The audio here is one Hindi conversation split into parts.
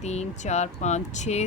3 4 5 6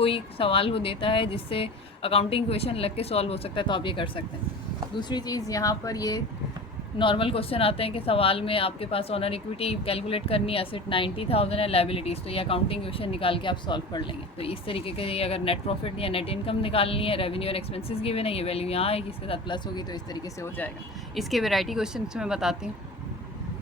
कोई सवाल वो देता है जिससे अकाउंटिंग क्वेश्चन लग के सॉल्व हो सकता है तो आप ये कर सकते हैं। दूसरी चीज़ यहाँ पर ये नॉर्मल क्वेश्चन आते हैं कि सवाल में आपके पास ऑनर इक्विटी कैलकुलेट करनी है, एसेट 90,000 है, लायबिलिटीज़, तो ये अकाउंटिंग क्वेश्चन निकाल के आप सॉल्व कर लेंगे। तो इस तरीके के अगर नेट प्रॉफिट या नेट इनकम निकालनी है, रेवेन्यू और एक्सपेंसेस गिवन है, ये वैल्यू यहाँ आएगी, इसके साथ प्लस होगी, तो इस तरीके से हो जाएगा। इसके वैरायटी क्वेश्चन मैं बताती हूँ।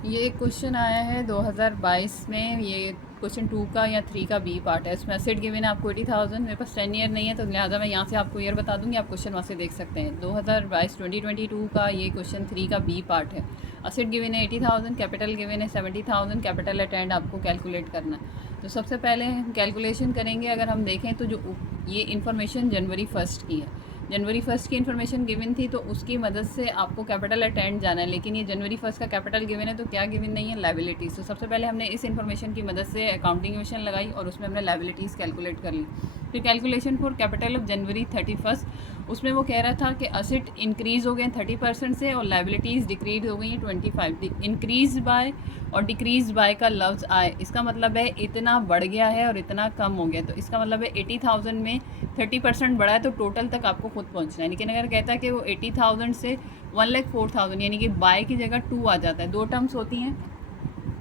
ये एक क्वेश्चन आया है 2022 में, ये क्वेश्चन 2 का या 3 का बी पार्ट है। इसमें एसेट गिवन है आपको 80,000, मेरे पास 10 ईयर नहीं है तो लिहाजा मैं यहाँ से आपको ईयर बता दूँगी, आप क्वेश्चन वहाँ से देख सकते हैं। 2022 का ये क्वेश्चन 3 का बी पार्ट है। एसेट गिवन है 80,000, कैपिटल गिवन है 70,000, कैपिटल एट एंड आपको कैलकुलेट करना है। तो सबसे पहले कैलकुलेशन करेंगे। अगर हम देखें तो जो ये इन्फॉर्मेशन जनवरी 1 की है, जनवरी 1 की इन्फॉर्मेशन गिवन थी तो उसकी मदद से आपको कैपिटल एट एंड जाना है, लेकिन ये जनवरी 1 का कैपिटल गिवन है तो क्या गिवन नहीं है, लायबिलिटीज़। तो सबसे पहले हमने इस इन्फॉर्मेशन की मदद से अकाउंटिंग क्वेश्चन लगाई और उसमें हमने लायबिलिटीज़ कैलकुलेट कर ली। फिर calculation for capital of January 31, उसमें वो कह रहा था कि असेट इंक्रीज़ हो गए 30% से और लायबिलिटीज़ डिक्रीज हो गई 25। इंक्रीज़ बाय और डिक्रीज़ बाय का लफ्ज़ आए, इसका मतलब है इतना बढ़ गया है और इतना कम हो गया। तो इसका मतलब है 80,000 में 30% बढ़ा है तो टोटल तक आपको खुद पहुंचना है। लेकिन अगर कहता है कि वो 80,000 से 1,04,000 यानी कि बाय की जगह 2 आ जाता है। दो टर्म्स होती हैं,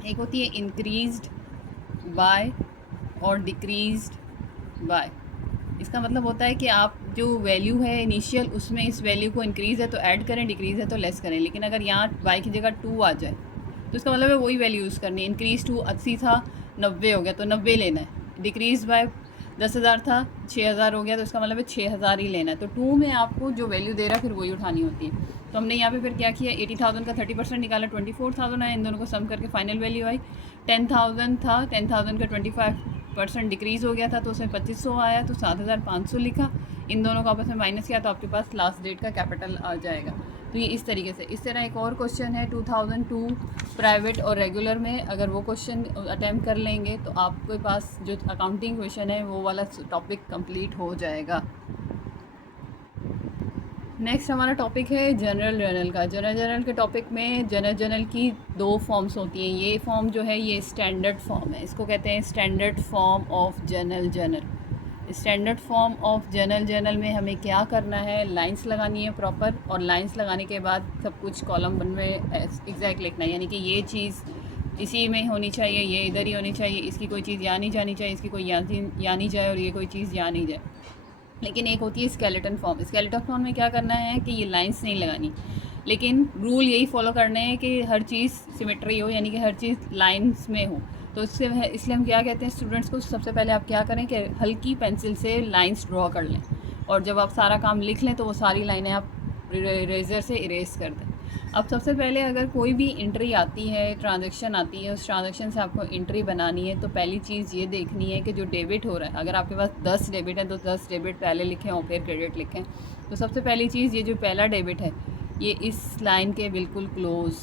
एक होती है इंक्रीज्ड बाय और डिक्रीज्ड बाय। इसका मतलब होता है कि आप जो वैल्यू है इनिशियल उसमें इस वैल्यू को इंक्रीज़ है तो ऐड करें, डिक्रीज़ है तो लेस करें। लेकिन अगर यहाँ बाय की जगह 2 आ जाए तो इसका मतलब है वही वैल्यू यूज़ करनी है। इंक्रीज़ टू 80 था 90 हो गया तो 90 लेना है। डिक्रीज़ बाय 10,000 था 6,000 हो गया तो इसका मतलब है 6,000 ही लेना है। तो 2 में आपको जो वैल्यू दे रहा है फिर वही उठानी होती है। तो हमने यहाँ पे फिर क्या किया, 80,000 का 30% निकाला, 24,000 आया। इन दोनों को सम करके फाइनल वैल्यू आई। 10,000 था, 10,000 का 25% डिक्रीज़ हो गया था तो उसमें 2,500 आया तो 7,500 लिखा। इन दोनों को आपस में माइनस किया तो आपके पास लास्ट डेट का कैपिटल आ जाएगा। तो ये इस तरीके से। इस तरह एक और क्वेश्चन है 2002 प्राइवेट और रेगुलर में, अगर वो क्वेश्चन अटैम्प्ट कर लेंगे तो आपके पास जो अकाउंटिंग क्वेश्चन है वो वाला टॉपिक कंप्लीट हो जाएगा। नेक्स्ट हमारा टॉपिक है जनरल जर्नल का। जनरल जर्नल के टॉपिक में जनरल जर्नल की 2 फॉर्म्स होती हैं। ये फॉर्म जो है ये स्टैंडर्ड फॉर्म है, इसको कहते हैं standard form of general journal. Standard form of general journal में हमें क्या करना है, लाइंस लगानी है प्रॉपर, और लाइंस लगाने के बाद सब कुछ कॉलम 1 में एग्जैक्ट लिखना है। यानी कि ये चीज़ इसी में होनी चाहिए, ये इधर ही होनी चाहिए, इसकी कोई चीज़ यहाँ नहीं जानी चाहिए, इसकी कोई यहाँ नहीं जाए और ये कोई चीज़ यहाँ नहीं जाए। लेकिन एक होती है स्केलेटन फॉर्म। स्केलेटन फॉर्म में क्या करना है कि ये लाइंस नहीं लगानी, लेकिन रूल यही फॉलो करने हैं कि हर चीज़ सिमेट्री हो, यानी कि हर चीज़ लाइंस में हो। तो इसलिए हम क्या कहते हैं स्टूडेंट्स को, सबसे पहले आप क्या करें कि हल्की पेंसिल से लाइंस ड्रॉ कर लें और जब आप सारा काम लिख लें तो वो सारी लाइनें आप इरेजर से इरेज कर दें। अब सबसे पहले अगर कोई भी एंट्री आती है, ट्रांजैक्शन आती है, उस ट्रांजैक्शन से आपको एंट्री बनानी है तो पहली चीज़ ये देखनी है कि जो डेबिट हो रहा है, अगर आपके पास 10 डेबिट है तो 10 डेबिट पहले लिखें और फिर क्रेडिट लिखें। तो सबसे पहली चीज़ ये जो पहला डेबिट है ये इस लाइन के बिल्कुल क्लोज,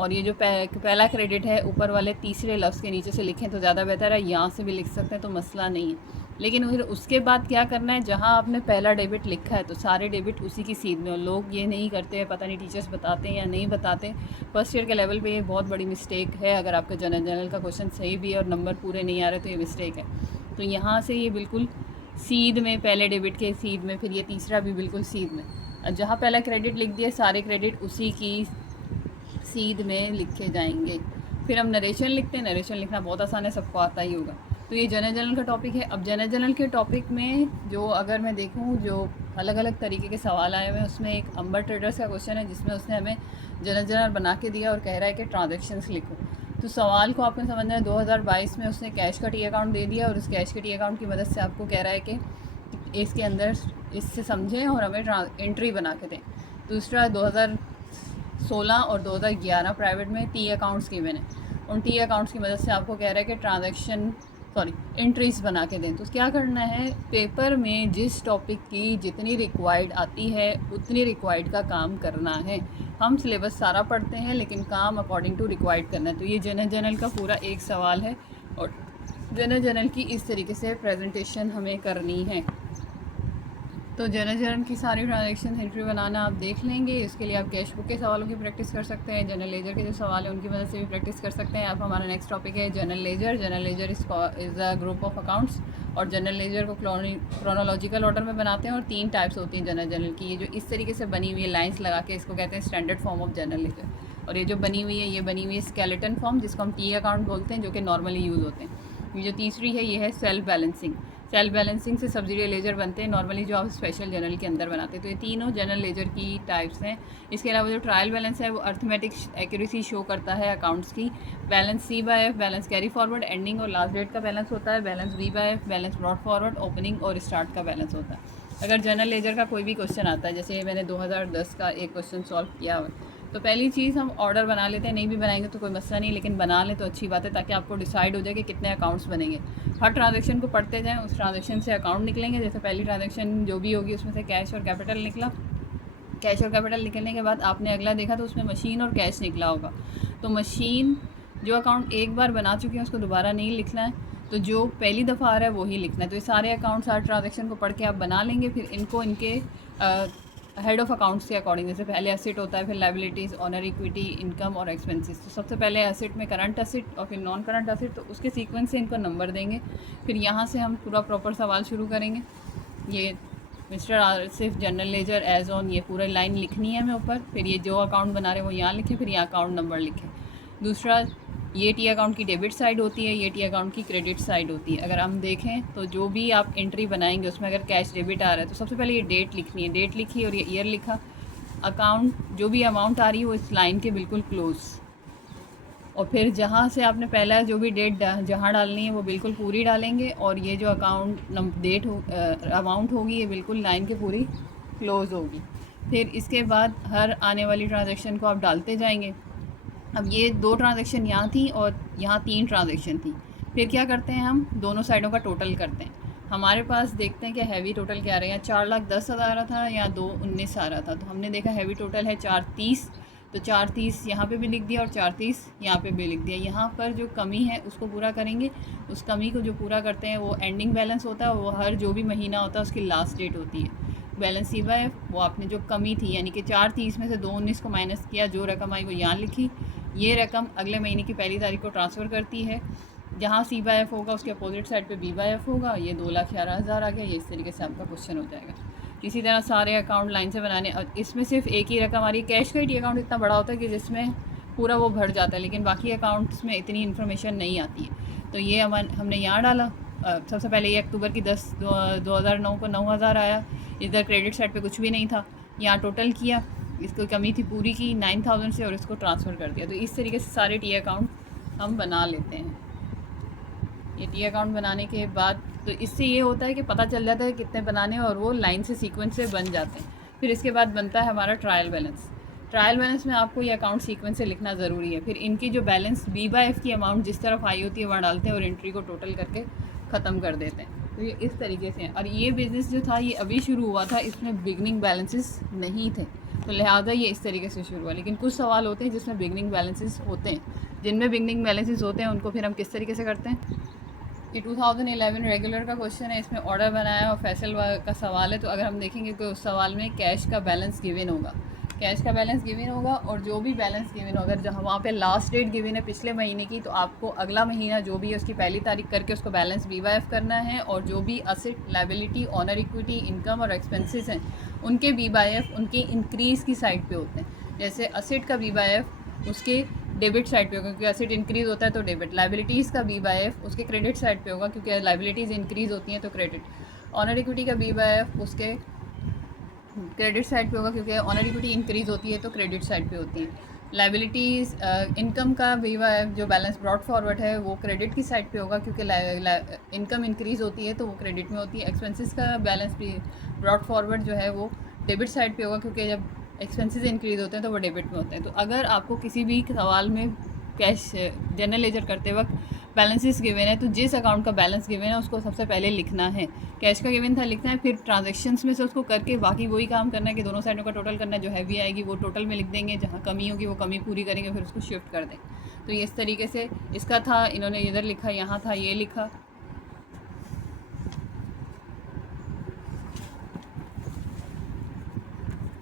और ये जो पहला क्रेडिट है ऊपर वाले तीसरे लफ्ज़ के नीचे से लिखें तो ज़्यादा बेहतर है। यहाँ से भी लिख सकते हैं तो मसला नहीं है। लेकिन फिर उसके बाद क्या करना है, जहाँ आपने पहला डेबिट लिखा है तो सारे डेबिट उसी की सीध में हो। लोग ये नहीं करते हैं, पता नहीं टीचर्स बताते हैं या नहीं बताते। फर्स्ट ईयर के लेवल पे ये बहुत बड़ी मिस्टेक है। अगर आपका जनरल का क्वेश्चन सही भी है और नंबर पूरे नहीं आ रहे तो ये मिस्टेक है। तो यहाँ से ये बिल्कुल सीध में, पहले डेबिट के सीध में, फिर ये तीसरा भी बिल्कुल सीध में। जहाँ पहला क्रेडिट लिख दिया सारे क्रेडिट उसी की सीध में लिखे जाएंगे। फिर हम नरेशन लिखते हैं। नरेशन लिखना बहुत आसान है, सबको आता ही होगा। तो ये जनरल जर्नल का टॉपिक है। अब जनरल जर्नल के टॉपिक में जो अगर मैं देखूँ जो अलग अलग तरीके के सवाल आए हुए हैं, उसमें एक अंबर ट्रेडर्स का क्वेश्चन है जिसमें उसने हमें जनरल जर्नल बना के दिया और कह रहा है कि ट्रांजैक्शंस लिखो। तो सवाल को आपने समझना है 2022 में उसने कैश का टी अकाउंट दे दिया और उस कैश के टी अकाउंट की मदद से आपको कह रहा है कि इसके अंदर इससे समझें और हमें एंट्री बना के दें। दूसरा 2016 और 2011 प्राइवेट में टी अकाउंट्स गिवन है। उन टी अकाउंट्स की मदद से आपको कह रहा है कि एंट्रीज बना के दें। तो क्या करना है, पेपर में जिस टॉपिक की जितनी रिक्वायर्ड आती है उतनी रिक्वायर्ड का काम करना है। हम सिलेबस सारा पढ़ते हैं लेकिन काम अकॉर्डिंग टू रिक्वायर्ड करना है। तो ये जनरल जर्नल का पूरा एक सवाल है और जनरल जर्नल की इस तरीके से प्रेजेंटेशन हमें करनी है। तो जनरल की सारी ट्रांजेक्शन हिस्ट्री बनाना आप देख लेंगे। इसके लिए आप कैश बुक के सवालों की प्रैक्टिस कर सकते हैं, जनरल लेजर के जो सवाल हैं उनकी मदद से भी प्रैक्टिस कर सकते हैं। अब हमारा नेक्स्ट टॉपिक है general ledger. General ledger is a group of accounts, और जनरल लेजर को क्रोनोलॉजिकल ऑर्डर में बनाते हैं, और 3 टाइप्स होती हैं जनरल की। ये जो इस तरीके से बनी हुई है लाइन्स लगा के, इसको कहते हैं standard form of general ledger. और ये जो बनी हुई है, ये बनी हुई है स्केलेटन फॉर्म, जिसको हम टी अकाउंट बोलते हैं, जो कि नॉर्मली यूज़ होते हैं। ये जो तीसरी है ये है सेल्फ बैलेंसिंग। सेल्फ बैलेंसिंग से सब्सिडियरी लेजर बनते हैं नॉर्मली, जो आप स्पेशल जनरल के अंदर बनाते हैं। तो ये तीनों जनरल लेजर की टाइप्स हैं। इसके अलावा जो ट्रायल बैलेंस है वो अर्थमेटिक एक्यूरेसी शो करता है अकाउंट्स की। Balance C by F, balance carry forward, ending और लास्ट डेट का बैलेंस होता है। Balance B by F, balance brought forward, opening और स्टार्ट का बैलेंस होता है। अगर जनरल लेजर का कोई भी क्वेश्चन आता है, जैसे मैंने 2010 का एक क्वेश्चन सॉल्व किया हुआ, तो पहली चीज़ हम ऑर्डर बना लेते हैं। नहीं भी बनाएंगे तो कोई मसला नहीं, लेकिन बना लें तो अच्छी बात है, ताकि आपको डिसाइड हो जाए कि कितने अकाउंट्स बनेंगे। हर ट्रांजैक्शन को पढ़ते जाएं, उस ट्रांजैक्शन से अकाउंट निकलेंगे। जैसे पहली ट्रांजैक्शन जो भी होगी उसमें से कैश और कैपिटल निकला। कैश और कैपिटल निकलने के बाद आपने अगला देखा तो उसमें मशीन और कैश निकला होगा। तो मशीन जो अकाउंट एक बार बना चुके हैं उसको दोबारा नहीं लिखना है, तो जो पहली दफ़ा आ रहा है वही लिखना है। तो ये सारे अकाउंट, सारे ट्रांजैक्शन को पढ़ के आप बना लेंगे। फिर इनको इनके हेड ऑफ़ अकाउंट्स के अकॉर्डिंग, जैसे पहले एसेट होता है, फिर लायबिलिटीज़, ऑनर इक्विटी, इनकम और एक्सपेंसेस। तो सबसे पहले एसेट में करंट एसेट और फिर नॉन करंट एसेट, तो उसके सीक्वेंस से इनको नंबर देंगे। फिर यहाँ से हम पूरा प्रॉपर सवाल शुरू करेंगे। ये mister Asif general ledger as on, ये पूरा लाइन लिखनी है हमें ऊपर। फिर ये जो अकाउंट बना रहे हैं वो यहाँ लिखें, फिर यहाँ अकाउंट नंबर लिखें। दूसरा, ये टी अकाउंट की डेबिट साइड होती है, ये टी अकाउंट की क्रेडिट साइड होती है। अगर हम देखें तो जो भी आप एंट्री बनाएंगे उसमें अगर कैश डेबिट आ रहा है तो सबसे पहले ये डेट लिखनी है। डेट लिखी और ये ईयर लिखा। अकाउंट जो भी अमाउंट आ रही है वो इस लाइन के बिल्कुल क्लोज, और फिर जहाँ से आपने पहला जो भी डेट जहाँ डालनी है वो बिल्कुल पूरी डालेंगे, और ये जो अकाउंट डेट अमाउंट होगी ये बिल्कुल लाइन के पूरी क्लोज़ होगी। फिर इसके बाद हर आने वाली ट्रांजैक्शन को आप डालते जाएंगे। अब ये 2 ट्रांजैक्शन यहाँ थी और यहाँ 3 ट्रांजैक्शन थी। फिर क्या करते हैं, हम दोनों साइडों का टोटल करते हैं। हमारे पास देखते हैं कि हैवी टोटल क्या आ रहा है। 4,10,000 आ रहा था या 2,19 आ रहा था, तो हमने देखा हैवी टोटल है 430, तो 430 यहाँ पे भी लिख दिया और 430 यहाँ पे भी लिख दिया। यहाँ पर जो कमी है उसको पूरा करेंगे। उस कमी को जो पूरा करते हैं वो एंडिंग बैलेंस होता है, वो हर जो भी महीना होता है उसकी लास्ट डेट होती है। बैलेंस सी बाय एफ, वो आपने जो कमी थी यानी कि 430 में से 219 को माइनस किया, जो रकम आई वो यहाँ लिखी। ये रकम अगले महीने की पहली तारीख को ट्रांसफ़र करती है। जहाँ सी बाय एफ होगा उसके अपोजिट साइड पे बी बाय एफ होगा। ये 2,11,000 आ गया। ये इस तरीके से आपका क्वेश्चन हो जाएगा। इसी तरह सारे अकाउंट लाइन से बनाने, और इसमें सिर्फ एक ही रकम आ रही है। कैश का ही अकाउंट इतना बड़ा होता है कि जिसमें पूरा वो भर जाता है, लेकिन बाकी अकाउंट्स में इतनी इन्फॉर्मेशन नहीं आती है। तो ये हमने यहाँ डाला। सबसे पहले ये अक्टूबर की 10/2009 को 9,000 आया। इधर क्रेडिट साइड पे कुछ भी नहीं था, यहाँ टोटल किया, इसको कमी थी पूरी की 9,000 से और इसको ट्रांसफ़र कर दिया। तो इस तरीके से सारे टी अकाउंट हम बना लेते हैं। ये टी अकाउंट बनाने के बाद तो इससे ये होता है कि पता चल जाता है कितने बनाने, और वो लाइन से सीक्वेंस से बन जाते हैं। फिर इसके बाद बनता है हमारा ट्रायल बैलेंस। ट्रायल बैलेंस में आपको ये अकाउंट सीक्वेंस से लिखना ज़रूरी है। फिर इनकी जो बैलेंस बी बाय एफ की अमाउंट जिस तरफ आई होती है वहाँ डालते हैं और एंट्री को टोटल करके ख़त्म कर देते हैं। तो ये इस तरीके से है। और ये बिज़नेस जो था ये अभी शुरू हुआ था, इसमें बिगनिंग बैलेंसेस नहीं थे, तो लिहाजा ये इस तरीके से शुरू हुआ। लेकिन कुछ सवाल होते हैं जिसमें बिगनिंग बैलेंसेस होते हैं। जिनमें बिगनिंग बैलेंसेस होते हैं उनको फिर हम किस तरीके से करते हैं। ये 2011 रेगुलर का क्वेश्चन है, इसमें ऑर्डर बनाया और फैसल का सवाल है। तो अगर हम देखेंगे कि उस सवाल में कैश का बैलेंस गिवन होगा, कैश का बैलेंस गिवन होगा, और जो भी बैलेंस गिवन होगा, जहाँ वहाँ पे लास्ट डेट गिवन है पिछले महीने की, तो आपको अगला महीना जो भी है उसकी पहली तारीख करके उसको बैलेंस बी बाय एफ करना है। और जो भी asset, liability, honour equity, income और एक्सपेंसेस हैं उनके बी बाय एफ उनके इंक्रीज़ की साइड पे होते हैं। जैसे असेट का बी बाय एफ उसके डेबिट साइड पे होगा क्योंकि एसेट इंक्रीज़ होता है तो डेबिट। लायबिलिटीज़ का बी बाय एफ उसके क्रेडिट साइड पे होगा क्योंकि लायबिलिटीज़ इंक्रीज़ होती हैं तो क्रेडिट। ऑनर इक्विटी का बी बाय एफ उसके क्रेडिट साइड पे होगा क्योंकि ऑनर इक्विटी इंक्रीज़ होती है तो क्रेडिट साइड पे होती है। लायबिलिटीज़, इनकम का बी बाय एफ जो बैलेंस ब्रॉड फॉरवर्ड है वो क्रेडिट की साइड पे होगा क्योंकि इनकम इंक्रीज़ होती है तो वो क्रेडिट में होती है। एक्सपेंसेस का बैलेंस भी ब्रॉड फॉरवर्ड जो है वो डेबिट साइड पे होगा क्योंकि जब एक्सपेंसेस इंक्रीज़ होते हैं तो वो डेबिट में होते हैं। तो अगर आपको किसी भी सवाल में कैश जनरल लेजर करते वक्त बैलेंसेस गिवन है तो जिस अकाउंट का बैलेंस गिवन है उसको सबसे पहले लिखना है। कैश का गिवन था लिखना है, फिर ट्रांजैक्शंस में से उसको करके बाकी वही काम करना है कि दोनों साइडों का टोटल करना है। जो हैवी आएगी वो टोटल में लिख देंगे, जहाँ कमी होगी वो कमी पूरी करेंगे, फिर उसको शिफ्ट कर दें। तो ये इस तरीके से इसका था, इन्होंने इधर लिखा, यहाँ था, ये लिखा।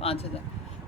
5,000.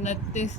29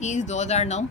2009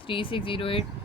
3608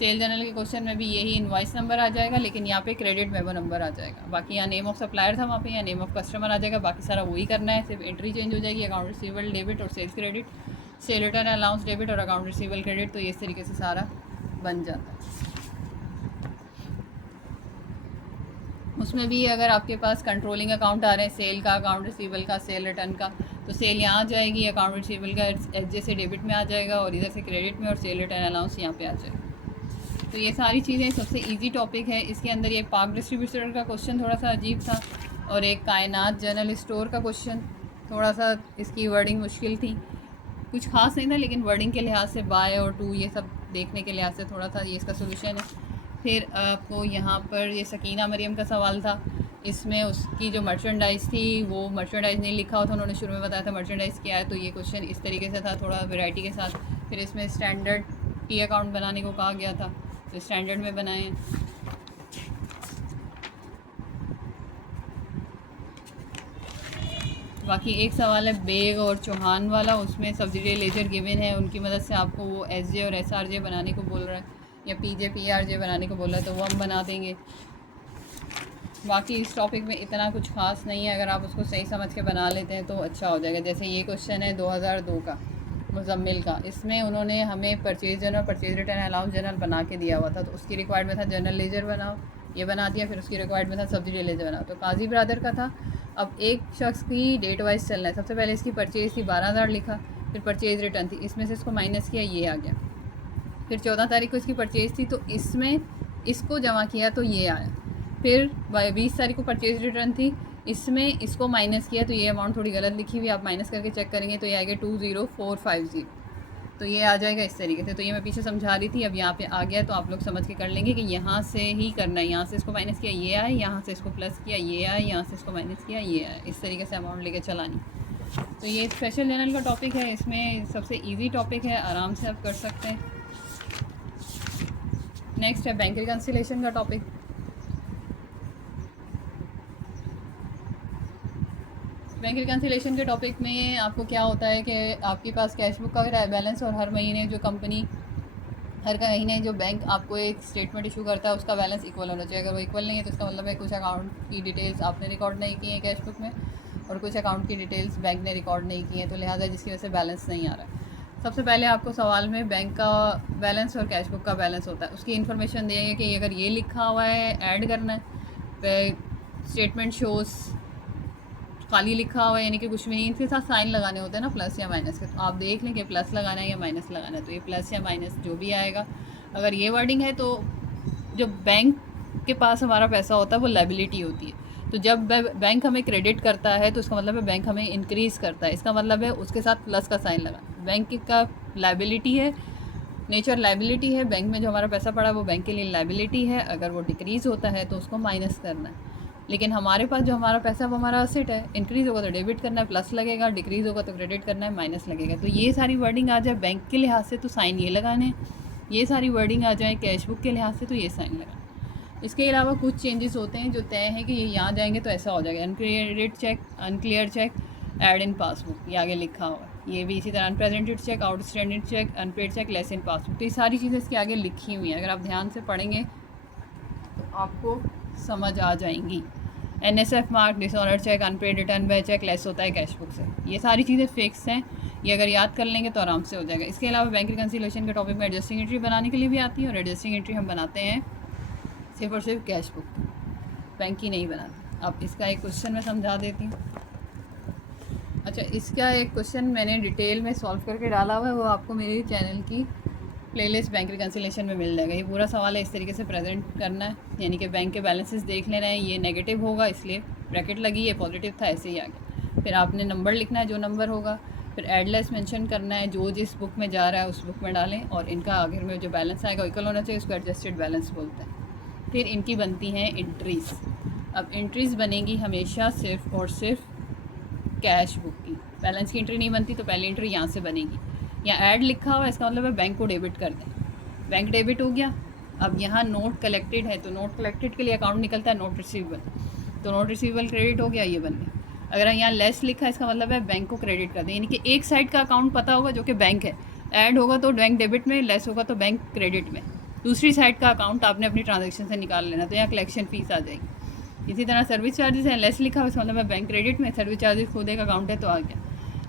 सेल जर्नल के क्वेश्चन में भी यही इनवॉइस नंबर आ जाएगा, लेकिन यहाँ पे क्रेडिट मेमो नंबर आ जाएगा। बाकी यहाँ नेम ऑफ सप्लायर था, वहाँ पे यहाँ नेम ऑफ कस्टमर आ जाएगा। बाकी सारा वही करना है, सिर्फ एंट्री चेंज हो जाएगी, अकाउंट रिसीवेबल डेबिट और sales credit, sale return allowance debit और अकाउंट रिसीवेबल क्रेडिट। तो ये इस तरीके से सारा बन जाता है। उसमें भी अगर आपके पास कंट्रोलिंग अकाउंट आ रहे हैं, सेल का, अकाउंट रिसीवेबल का, सेल रिटर्न का, तो सेल यहाँ आ जाएगी, अकाउंट रिसीवेबल का एच से डेबिट में आ जाएगा और इधर से क्रेडिट में, और सेल रिटर्न अलाउंस यहाँ पे आ जाएगा। तो ये सारी चीज़ें सबसे इजी टॉपिक है। इसके अंदर ये पाक डिस्ट्रीब्यूटर का क्वेश्चन थोड़ा सा अजीब था, और एक कायनात जनरल स्टोर का क्वेश्चन थोड़ा सा, इसकी वर्डिंग मुश्किल थी, कुछ खास नहीं था, लेकिन वर्डिंग के लिहाज से बाय और टू ये सब देखने के लिहाज से थोड़ा सा ये इसका सोल्यूशन है। फिर आपको यहाँ पर ये सकीना मरियम का सवाल था, इसमें उसकी जो मर्चेंडाइज़ थी वो मर्चेंडाइज़ नहीं लिखा हुआ था, उन्होंने शुरू में बताया था मर्चेंडाइज़ क्या है, तो ये क्वेश्चन इस तरीके से था, थोड़ा वैरायटी के साथ। फिर इसमें स्टैंडर्ड टी अकाउंट बनाने को कहा गया था, तो स्टैंडर्ड में बनाए। बाकी एक सवाल है बेग और चौहान वाला, उसमें सब्सिडी लेजर गिवन है, उनकी मदद से आपको वो एसजे और एसआरजे बनाने को बोल रहा है, या पीजे पीआरजे बनाने को बोल रहा है, तो वो हम बना देंगे। बाकी इस टॉपिक में इतना कुछ खास नहीं है, अगर आप उसको सही समझ के बना लेते हैं तो अच्छा हो जाएगा। जैसे ये क्वेश्चन है 2002 का मुजम्मिल का, इसमें उन्होंने हमें purchase journal, purchase return allowance journal बना के दिया हुआ था, तो उसकी रिक्वायर्ड में था जनरल लेजर बनाओ, ये बना दिया। फिर उसकी रिक्वायर्ड में था सब्सिडी लेजर बनाओ, तो काजी ब्रदर का था। अब एक शख्स की डेट वाइज चलना है, सबसे पहले इसकी परचेज़ थी 12,000 लिखा, फिर परचेज़ रिटर्न थी, इसमें से इसको माइनस किया, ये आ गया। फिर 14 तारीख को इसकी परचेज़ थी, तो इसमें इसको जमा किया तो ये आया। फिर 20 तारीख को परचेज़ रिटर्न थी, इसमें इसको माइनस किया, तो ये अमाउंट थोड़ी गलत लिखी हुई, आप माइनस करके चेक करेंगे तो ये आएगा 20450, तो ये आ जाएगा इस तरीके से। तो ये मैं पीछे समझा रही थी, अब यहाँ पे आ गया, तो आप लोग समझ के कर लेंगे कि यहाँ से ही करना है, यहाँ से इसको माइनस किया ये आए, यहाँ से इसको प्लस किया ये आए, यहाँ से इसको माइनस किया ये आए, इस तरीके से अमाउंट लेके चलानी। तो ये स्पेशल जर्नल का टॉपिक है, इसमें सबसे ईजी टॉपिक है, आराम से आप कर सकते हैं। नेक्स्ट है बैंक रिकन्सिलेशन का टॉपिक। बैंक रिकन्सिलेशन के टॉपिक में आपको क्या होता है कि आपके पास कैश बुक का बैलेंस और हर महीने जो कंपनी हर महीने जो बैंक आपको एक स्टेटमेंट इशू करता है उसका बैलेंस इक्वल होना चाहिए। अगर वो इक्वल नहीं है तो इसका मतलब है कुछ अकाउंट की डिटेल्स आपने रिकॉर्ड नहीं की हैं कैश बुक में, और कुछ अकाउंट की डिटेल्स बैंक ने रिकॉर्ड नहीं की हैं, तो लिहाजा जिसकी वजह से बैलेंस नहीं आ रहा है। सबसे पहले आपको सवाल में बैंक का बैलेंस और कैश बुक का बैलेंस होता है, उसकी इन्फॉर्मेशन देंगे कि अगर ये लिखा हुआ है ऐड करना है, स्टेटमेंट शोज़ खाली लिखा हुआ है यानी कि कुछ भी नहीं, इनके साथ साइन लगाने होते हैं ना प्लस या माइनस के, तो आप देख लें कि प्लस लगाना है या माइनस लगाना है, तो ये प्लस या माइनस जो भी आएगा। अगर ये वर्डिंग है तो जो बैंक के पास हमारा पैसा होता है वो लायबिलिटी होती है, तो जब बैंक हमें क्रेडिट करता है तो इसका मतलब है बैंक हमें इंक्रीज़ करता है, इसका मतलब है उसके साथ प्लस का साइन लगा। बैंक का लायबिलिटी है, नेचर लायबिलिटी है, बैंक में जो हमारा पैसा पड़ा है वो बैंक के लिए लायबिलिटी है, अगर वो डिक्रीज़ होता है तो उसको माइनस करना है। लेकिन हमारे पास जो हमारा पैसा वो हमारा असेट है, इंक्रीज़ होगा तो डेबिट करना है प्लस लगेगा, डिक्रीज़ होगा तो क्रेडिट करना है माइनस लगेगा। तो ये सारी वर्डिंग आ जाए बैंक के लिहाज से तो साइन ये लगाने हैं, ये सारी वर्डिंग आ जाए कैश बुक के लिहाज से तो ये साइन लगाना। इसके अलावा कुछ चेंजेस होते हैं जो तय हैं कि ये यहाँ जाएंगे तो ऐसा हो जाएगा, uncredited cheque, unclear cheque, add in passbook, ये आगे लिखा हुआ है। ये भी इसी तरह unpresented cheque, outstanding cheque, unpaid cheque, less in passbook, तो ये सारी चीज़ें इसके आगे लिखी हुई हैं, अगर आप ध्यान से पढ़ेंगे तो आपको समझ आ जाएंगी। NSF mark, dishonour cheque, unpaid return by cheque less होता है कैश बुक से, ये सारी चीज़ें फिक्स हैं, ये अगर याद कर लेंगे तो आराम से हो जाएगा। इसके अलावा बैंक रिकन्सिलेशन के टॉपिक में एडजस्टिंग एंट्री बनाने के लिए भी आती है, और एडजस्टिंग एंट्री हम बनाते हैं सिर्फ और सिर्फ कैश बुक, बैंक की नहीं बनाते। अब इसका एक क्वेश्चन मैं समझा देती हूँ। अच्छा, इसका एक क्वेश्चन मैंने डिटेल में सॉल्व करके डाला हुआ है, वो आपको मेरे चैनल की प्लेलिस्ट बैंक रिकन्सिलेशन में मिल जाएगा। ये पूरा सवाल है इस तरीके से प्रेजेंट करना है, यानी कि बैंक के बैलेंसेस देख लेना है, ये नेगेटिव होगा इसलिए ब्रैकेट लगी, ये पॉजिटिव था ऐसे ही आ गया। फिर आपने नंबर लिखना है जो नंबर होगा, फिर एडलेस मेंशन करना है, जो जिस बुक में जा रहा है उस बुक में डालें, और इनका आखिर में जो बैलेंस आएगा इक्वल होना चाहिए, उसको एडजस्टेड बैलेंस बोलते हैं। फिर इनकी बनती हैं एंट्रीज़। अब एंट्रीज़ बनेंगी हमेशा सिर्फ और सिर्फ कैश बुक की, बैलेंस की एंट्री नहीं बनती, तो पहली एंट्री यहाँ से बनेगी। यहाँ ऐड लिखा हुआ है, इसका मतलब है बैंक को डेबिट कर दें, बैंक डेबिट हो गया। अब यहाँ नोट कलेक्टेड है, तो नोट कलेक्टेड के लिए अकाउंट निकलता है नोट रिसीवेबल, तो नोट रिसीवेबल क्रेडिट हो गया, ये बन गया। अगर यहाँ लेस लिखा है, इसका मतलब है बैंक को क्रेडिट कर दें, यानी कि एक साइड का अकाउंट पता होगा जो कि बैंक है, ऐड होगा तो बैंक डेबिट में, लेस होगा तो बैंक क्रेडिट में। दूसरी साइड का अकाउंट आपने अपनी ट्रांजैक्शन से निकाल लेना, तो यहाँ कलेक्शन फ़ीस आ जाएगी। इसी तरह सर्विस चार्जेस है, लेस लिखा हुआ है, मतलब बैंक क्रेडिट में, सर्विस चार्जेस खुद एक अकाउंट है तो आ गया।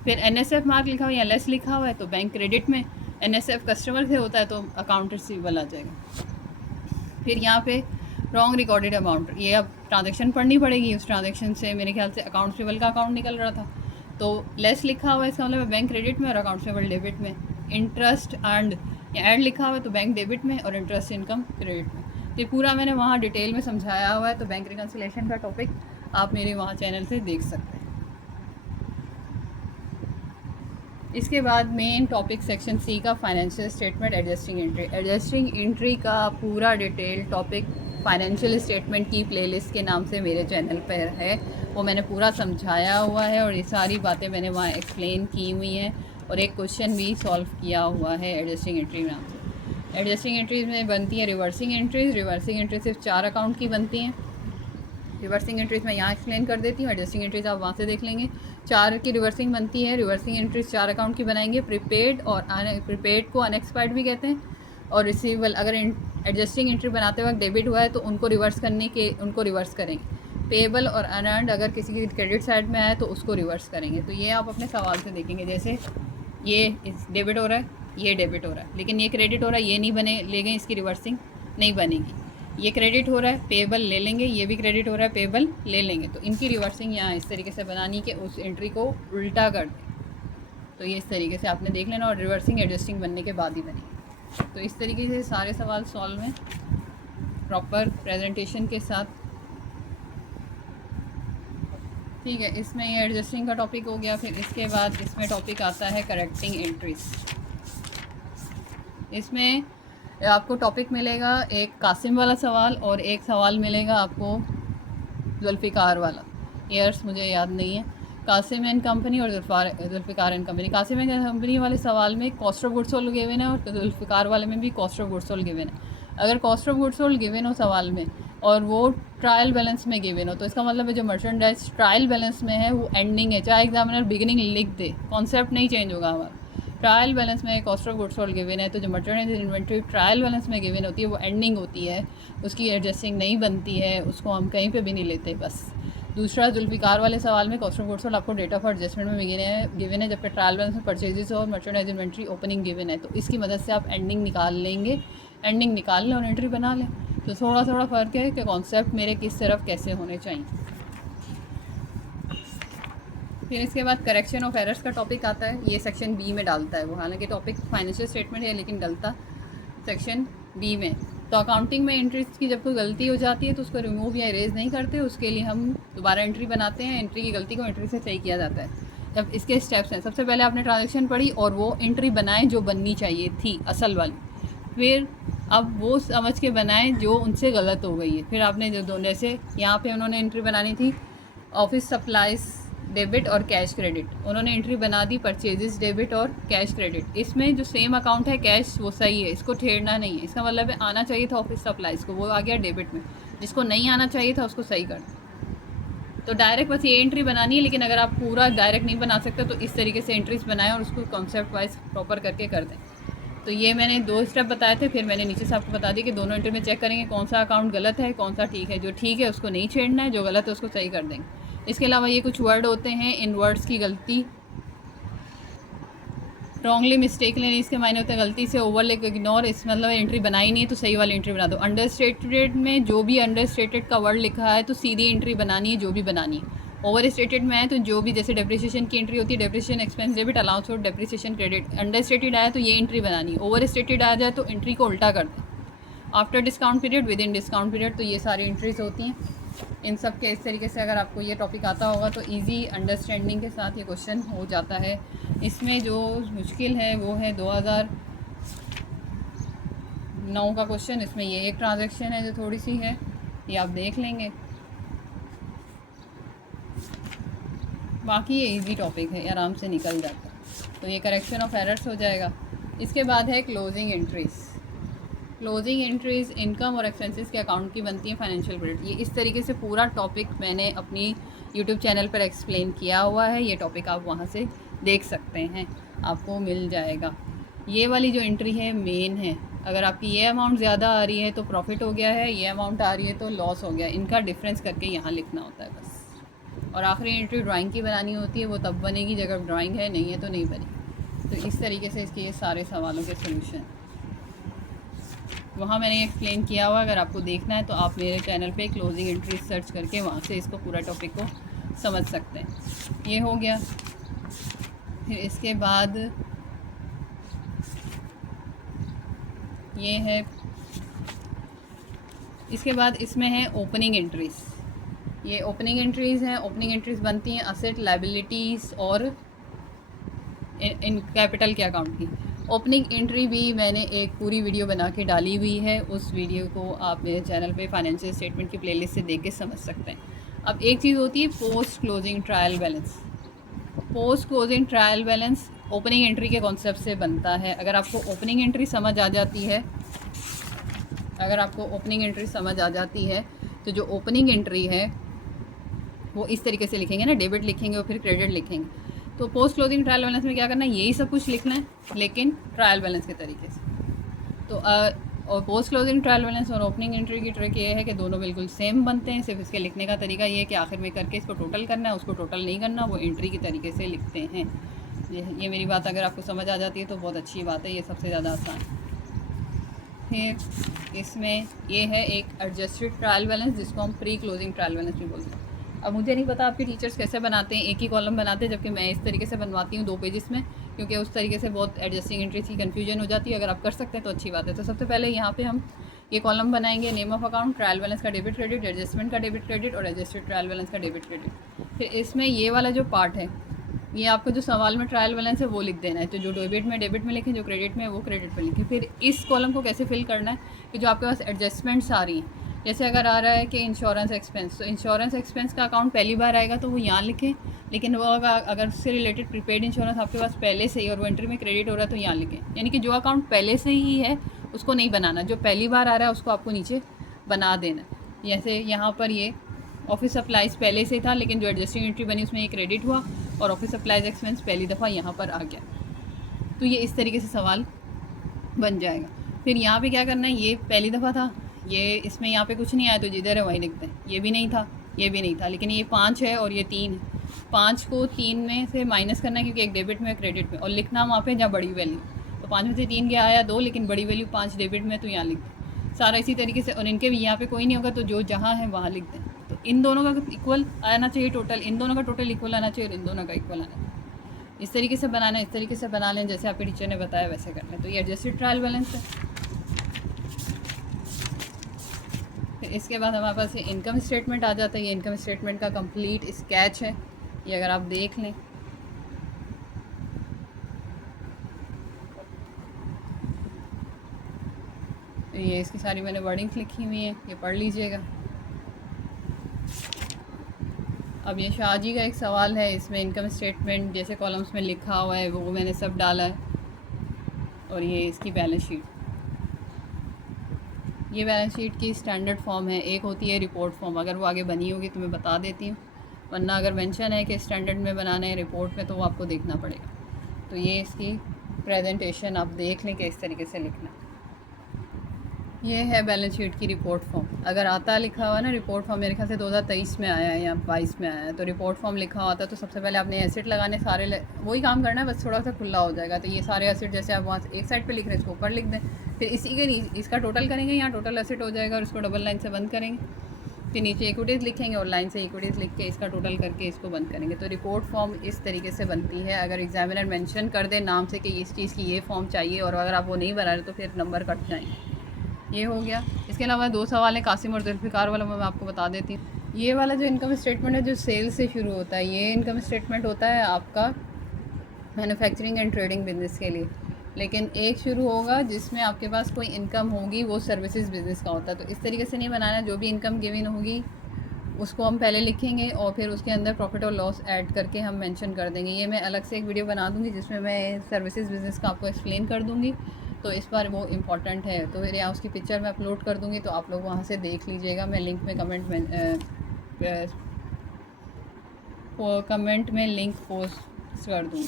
फिर NSF मार्क लिखा हुआ है या लेस लिखा हुआ है तो बैंक क्रेडिट में, NSF कस्टमर से होता है तो अकाउंट रिसीवेबल आ जाएगा। फिर यहाँ पे रॉन्ग रिकॉर्डेड अमाउंट, ये अब ट्रांजैक्शन पढ़नी पड़ेगी, उस ट्रांजैक्शन से मेरे ख्याल से अकाउंट रिसीवेबल का अकाउंट निकल रहा था, तो लेस लिखा हुआ है, इसका मतलब बैंक क्रेडिट में और अकाउंट रिसीवेबल डेबिट में। इंटरेस्ट अर्न्ड या ऐड लिखा हुआ है तो बैंक डेबिट में और इंटरेस्ट इनकम क्रेडिट में। ये पूरा मैंने वहाँ डिटेल में समझाया हुआ है, तो बैंक रिकन्सिलेशन का टॉपिक आप मेरे वहाँ चैनल से देख सकते हैं। इसके बाद मेन टॉपिक सेक्शन सी का financial statement adjusting entry. Adjusting entry का पूरा डिटेल टॉपिक फाइनेंशियल स्टेटमेंट की प्लेलिस्ट के नाम से मेरे चैनल पर है, वो मैंने पूरा समझाया हुआ है और ये सारी बातें मैंने वहाँ एक्सप्लेन की हुई हैं और एक क्वेश्चन भी सॉल्व किया हुआ है एडजस्टिंग एंट्री नाम से। एडजस्टिंग एंट्रीज में बनती है रिवर्सिंग एंट्रीज। रिवर्सिंग एंट्रीज सिर्फ 4 अकाउंट की बनती हैं। रिवर्सिंग एंट्रीज मैं यहाँ एक्सप्लेन कर देती हूँ, एडजस्टिंग एंट्रीज आप वहाँ से देख लेंगे। 4 की रिवर्सिंग बनती है। रिवर्सिंग एंट्रीज 4 अकाउंट की बनाएंगे, प्रीपेड और प्रीपेड को अनएक्सपायर्ड भी कहते हैं, और रिसीवेबल। अगर एडजस्टिंग एंट्री बनाते वक्त डेबिट हुआ है तो उनको रिवर्स करेंगे। पेएबल और अनअर्न्ड अगर किसी की क्रेडिट साइड में आए तो उसको रिवर्स करेंगे। तो ये आप अपने सवाल से देखेंगे, जैसे ये डेबिट हो रहा है, ये डेबिट हो रहा है, लेकिन ये क्रेडिट हो रहा है, ये नहीं बने ले गए, इसकी रिवर्सिंग नहीं बनेगी। ये क्रेडिट हो रहा है, पेएबल ले लेंगे, ये भी क्रेडिट हो रहा है, पेएबल ले लेंगे। तो इनकी रिवर्सिंग यहाँ इस तरीके से बनानी कि उस एंट्री को उल्टा कर दें। तो ये इस तरीके से आपने देख लेना, और रिवर्सिंग एडजस्टिंग बनने के बाद ही बनेगी। तो इस तरीके से सारे सवाल सॉल्व हैं प्रॉपर प्रेजेंटेशन के साथ। ठीक है, इसमें ये एडजस्टिंग का टॉपिक हो गया। फिर इसके बाद इसमें टॉपिक आता है करेक्टिंग एंट्रीज। इसमें आपको टॉपिक मिलेगा एक कासिम वाला सवाल और एक सवाल मिलेगा आपको जुल्फ़िकार वाला। ईयर्स मुझे याद नहीं है। कासिम एंड कंपनी और Zulfiqar and company. Qasim and company वाले सवाल में cost of goods sold given है और जुल्फ़िकार वाले में भी cost of goods sold given है। अगर cost of goods sold given हो सवाल में और वो ट्रायल बैलेंस में गिवन हो, तो इसका मतलब है जो मर्चेंडाइज ट्रायल बैलेंस में है वो एंडिंग है, चाहे एग्जामिनर बिगिनिंग लिख दे, कॉन्सेप्ट नहीं चेंज होगा हमारा। ट्रायल बैलेंस में cost of goods sold given है, तो जो मर्चेंडाइज इन्वेंट्री ट्रायल बैलेंस में गिवन होती है वो एंडिंग होती है, उसकी एडजस्टिंग नहीं बनती है, उसको हम कहीं पे भी नहीं लेते बस। दूसरा जुल्फ़िकार वाले सवाल में कॉस्ट ऑफ गुड्स सोल्ड आपको डेटा फॉर एडजस्टमेंट में गिवन है, जबकि ट्रायल बैलेंस में परचेजेस और मर्चेंडाइज इन्वेंट्री ओपनिंग गिवन है, तो इसकी मदद से आप एंडिंग निकाल लेंगे, एंडिंग निकाल लें और एंट्री बना लें। तो थोड़ा थोड़ा फ़र्क है कि कॉन्सेप्ट मेरे किस तरफ कैसे होने चाहिए। फिर इसके बाद करेक्शन ऑफ एरर्स का टॉपिक आता है, ये सेक्शन बी में डालता है वो, हालांकि टॉपिक फाइनेंशियल स्टेटमेंट है लेकिन डलता सेक्शन बी में। तो अकाउंटिंग में एंट्रीज की जब कोई गलती हो जाती है तो उसको रिमूव या इरेज नहीं करते, उसके लिए हम दोबारा एंट्री बनाते हैं। एंट्री की गलती को एंट्री से सही किया जाता है। जब इसके स्टेप्स हैं, सबसे पहले आपने ट्रांजेक्शन पढ़ी और वो एंट्री बनाएं जो बननी चाहिए थी असल वाली, फिर अब वो समझ के बनाएं जो उनसे गलत हो गई है। फिर आपने जो दोनों, जैसे यहाँ पे उन्होंने एंट्री बनानी थी ऑफिस सप्लाइज डेबिट और कैश क्रेडिट, उन्होंने एंट्री बना दी परचेजेस डेबिट और कैश क्रेडिट। इसमें जो सेम अकाउंट है कैश वो सही है, इसको छेड़ना नहीं है। इसका मतलब है आना चाहिए था ऑफिस सप्लाइज को, वो आ गया डेबिट में, जिसको नहीं आना चाहिए था उसको सही कर। तो डायरेक्ट बस ये एंट्री बनानी है, लेकिन अगर आप पूरा डायरेक्ट नहीं बना सकते तो इस तरीके से एंट्रीज बनाएं और उसको कॉन्सेप्ट वाइज प्रॉपर करके कर दें। तो ये मैंने 2 स्टेप बताए थे, फिर मैंने नीचे से आपको बता दी कि दोनों एंट्री में चेक करेंगे कौन सा अकाउंट गलत है कौन सा ठीक है। जो ठीक है उसको नहीं छेड़ना है, जो गलत है उसको सही कर देंगे। इसके अलावा ये कुछ वर्ड होते हैं, इन वर्ड्स की गलती, रॉन्गली मिस्टेक लेने, इसके मायने होते हैं गलती से, ओवरलैप इग्नोर, इस मतलब एंट्री बनाई नहीं है तो सही वाली एंट्री बना दो। अंडरस्टेटेड में जो भी अंडरस्टेटेड का वर्ड लिखा है तो सीधी एंट्री बनानी है जो भी बनानी है। ओवर स्टेटेड में है तो जो भी, जैसे डेप्रिसिएशन की एंट्री होती है depreciation expense debit allowance for depreciation credit, under stated आया तो ये एंट्री बनानी है। ओवर स्टेटेड आ जाए तो एंट्री को उल्टा कर दें। After discount period, with in discount period, तो ये सारी एंट्रीज होती हैं। इन सब के इस तरीके से अगर आपको ये टॉपिक आता होगा तो इजी अंडरस्टैंडिंग के साथ ये क्वेश्चन हो जाता है। इसमें जो मुश्किल है वो है 2009 का क्वेश्चन। इसमें ये एक ट्रांजैक्शन है जो थोड़ी सी है, ये आप देख लेंगे, बाकी ये इजी टॉपिक है, आराम से निकल जाता है। तो ये करेक्शन ऑफ एरर्स हो जाएगा। इसके बाद है closing entries. Closing entries income और एक्सपेंसेस के अकाउंट की बनती है फाइनेंशियल क्रेडिट। ये इस तरीके से पूरा टॉपिक मैंने अपनी यूट्यूब चैनल पर एक्सप्लेन किया हुआ है, ये टॉपिक आप वहाँ से देख सकते हैं, आपको मिल जाएगा। ये वाली जो एंट्री है मेन है, अगर आपकी ये अमाउंट ज़्यादा आ रही है तो प्रॉफिट हो गया है, ये अमाउंट आ रही है तो लॉस हो गया। इनका डिफरेंस करके यहाँ लिखना होता है बस। और आखिरी एंट्री ड्राइंग की बनानी होती है, वो तब बनेगी जब ड्राइंग है, नहीं है तो नहीं बनेगी। तो इस तरीके से इसके ये सारे सवालों के सोल्यूशन वहाँ मैंने एक्सप्लेन किया हुआ। अगर आपको देखना है तो आप मेरे चैनल पे क्लोजिंग एंट्री सर्च करके वहाँ से इसको पूरा टॉपिक को समझ सकते हैं। ये हो गया। फिर इसके बाद ये है, इसके बाद इसमें है ओपनिंग एंट्रीज़। ये ओपनिंग एंट्रीज़ हैं। ओपनिंग एंट्रीज़ बनती हैं असेट, लायबिलिटीज़ और इन कैपिटल के अकाउंट की। ओपनिंग एंट्री भी मैंने एक पूरी वीडियो बना के डाली हुई है, उस वीडियो को आप मेरे चैनल पे फाइनेंशियल स्टेटमेंट की प्लेलिस्ट से देख के समझ सकते हैं। अब एक चीज़ होती है post closing trial balance. Post closing trial balance opening entry के कॉन्सेप्ट से बनता है। अगर आपको ओपनिंग एंट्री समझ आ जाती है, अगर आपको ओपनिंग एंट्री समझ आ जाती है तो जो ओपनिंग एंट्री है वो इस तरीके से लिखेंगे ना, डेबिट लिखेंगे और फिर क्रेडिट लिखेंगे। तो पोस्ट क्लोजिंग ट्रायल बैलेंस में क्या करना है, यही सब कुछ लिखना है लेकिन ट्रायल बैलेंस के तरीके से। तो और पोस्ट क्लोजिंग ट्रायल बैलेंस और ओपनिंग एंट्री की ट्रिक ये है कि दोनों बिल्कुल सेम बनते हैं, सिर्फ इसके लिखने का तरीका ये है कि आखिर में करके इसको टोटल करना है, उसको टोटल नहीं करना, वो एंट्री के तरीके से लिखते हैं। ये मेरी बात अगर आपको समझ आ जाती है तो बहुत अच्छी बात है, ये सबसे ज़्यादा आसान। फिर इसमें ये है एक एडजस्टेड ट्रायल बैलेंस जिसको हम प्री क्लोजिंग ट्रायल बैलेंस भी बोलते हैं। अब मुझे नहीं पता आपके टीचर्स कैसे बनाते हैं, एक ही कॉलम बनाते हैं, जबकि मैं इस तरीके से बनवाती हूँ 2 पेजेस में, क्योंकि उस तरीके से बहुत एडजस्टिंग एंट्रीज की कन्फ्यूजन हो जाती है। अगर आप कर सकते हैं तो अच्छी बात है। तो सबसे पहले यहाँ पे हम ये कॉलम बनाएंगे, name of account, trial balance का डेबिट क्रेडिट, एडजस्टमेंट का डेबिट क्रेडिट और एडजस्टेड ट्रायल बैलेंस का डेबिट क्रेडिट। फिर इसमें ये वाला जो पार्ट है, ये आपको जो सवाल में ट्रायल बैलेंस है वो लिख देना है। तो जो डेबिट में लिखें, जो क्रेडिट में वो क्रेडिट में लिखें। फिर इस कॉलम को कैसे फिल करना है कि जो आपके पास एडजस्टमेंट्स आ रही हैं, जैसे अगर आ रहा है कि इंश्योरेंस एक्सपेंस, तो इंश्योरेंस एक्सपेंस का अकाउंट पहली बार आएगा तो वो यहाँ लिखें, लेकिन वो अगर उससे रिलेटेड प्रीपेड इंश्योरेंस आपके पास पहले से ही और वो एंट्री में क्रेडिट हो रहा है तो यहाँ लिखें। यानी कि जो अकाउंट पहले से ही है उसको नहीं बनाना, जो पहली बार आ रहा है उसको आपको नीचे बना देना। जैसे यहाँ पर ये ऑफिस सप्लाइज़ पहले से था, लेकिन जो एडजस्टिंग एंट्री बनी उसमें ये क्रेडिट हुआ और ऑफिस सप्लाइज एक्सपेंस पहली दफ़ा यहाँ पर आ गया। तो ये इस तरीके से सवाल बन जाएगा। फिर यहाँ पे क्या करना है, ये पहली दफ़ा था, ये इसमें यहाँ पे कुछ नहीं आया तो जिधर है वहीं लिखते हैं। ये भी नहीं था, ये भी नहीं था, लेकिन ये 5 है और ये 3 है। 5 को 3 में से माइनस करना है क्योंकि एक डेबिट में क्रेडिट में, और लिखना वहाँ पे जहाँ बड़ी वैल्यू। तो 5 में से 3 गया आया 2, लेकिन बड़ी वैल्यू 5 डेबिट में, तो यहाँ लिख दें सारा इसी तरीके से। और इनके भी यहाँ पे कोई नहीं होगा तो जो जहाँ है वहाँ लिख दें। तो इन दोनों का इक्वल आना चाहिए टोटल, इन दोनों का टोटल इक्वल आना चाहिए और इन दोनों का इक्वल आना चाहिए। इस तरीके से बनाना है, इस तरीके से बना लें जैसे आपके टीचर ने बताया वैसे कर लें। तो ये एडजस्टेड ट्रायल बैलेंस है। फिर इसके बाद हमारे पास इनकम स्टेटमेंट आ जाता है। ये इनकम स्टेटमेंट का कंप्लीट स्केच है, ये अगर आप देख लें। ये इसकी सारी मैंने वर्डिंग्स लिखी हुई हैं, ये पढ़ लीजिएगा। अब ये शाह जी का एक सवाल है, इसमें इनकम स्टेटमेंट जैसे कॉलम्स में लिखा हुआ है वो मैंने सब डाला है। और ये इसकी बैलेंस शीट, ये बैलेंस शीट की स्टैंडर्ड फॉर्म है। एक होती है रिपोर्ट फॉर्म, अगर वो आगे बनी होगी तो मैं बता देती हूँ, वरना अगर मेंशन है कि स्टैंडर्ड में बनाना है रिपोर्ट में तो वो आपको देखना पड़ेगा। तो ये इसकी प्रेजेंटेशन आप देख लें कि इस तरीके से लिखना। ये है बैलेंस शीट की रिपोर्ट फॉर्म। अगर आता लिखा हुआ ना रिपोर्ट फॉर्म, मेरे ख्याल से 2023 में आया है या 22 में आया है, तो रिपोर्ट फॉर्म लिखा होता है तो सबसे पहले आपने एसेट लगाने सारे वही काम करना है, बस थोड़ा सा खुला हो जाएगा। तो ये सारे एसेट जैसे आप वहाँ एक साइड पे लिख रहे हैं इसको ऊपर लिख दें, फिर इसी के इसका टोटल करेंगे, यहाँ टोटल एसेट हो जाएगा और इसको डबल लाइन से बंद करेंगे। फिर नीचे इक्विटीज़ लिखेंगे और लाइन से इक्विटीज़ लिख के इसका टोटल करके इसको बंद करेंगे। तो रिपोर्ट फॉर्म इस तरीके से बनती है। अगर एग्जामिनर मेंशन कर दे नाम से कि इस चीज़ की ये फॉर्म चाहिए और अगर आप वो नहीं बना रहे तो फिर नंबर कट जाएंगे। ये हो गया। इसके अलावा 2 सवाल हैं कासिम और जुल्फ़िकार वाला, मैं आपको बता देती हूँ। ये वाला जो इनकम स्टेटमेंट है जो सेल्स से शुरू होता है, ये इनकम स्टेटमेंट होता है आपका मैन्युफैक्चरिंग एंड ट्रेडिंग बिजनेस के लिए, लेकिन एक शुरू होगा जिसमें आपके पास कोई इनकम होगी, वो सर्विसेज बिजनेस का होता है। तो इस तरीके से नहीं बनाना, जो भी इनकम गिवन होगी उसको हम पहले लिखेंगे और फिर उसके अंदर प्रॉफिट और लॉस ऐड करके हम मेंशन कर देंगे। ये मैं अलग से एक वीडियो बना दूँगी जिसमें मैं सर्विसेज बिजनेस का आपको एक्सप्लेन कर दूँगी, तो इस बार वो इम्पॉर्टेंट है। तो फिर यहाँ उसकी पिक्चर मैं अपलोड कर दूँगी, तो आप लोग वहाँ से देख लीजिएगा। मैं लिंक में कमेंट में लिंक पोस्ट कर दूँगी।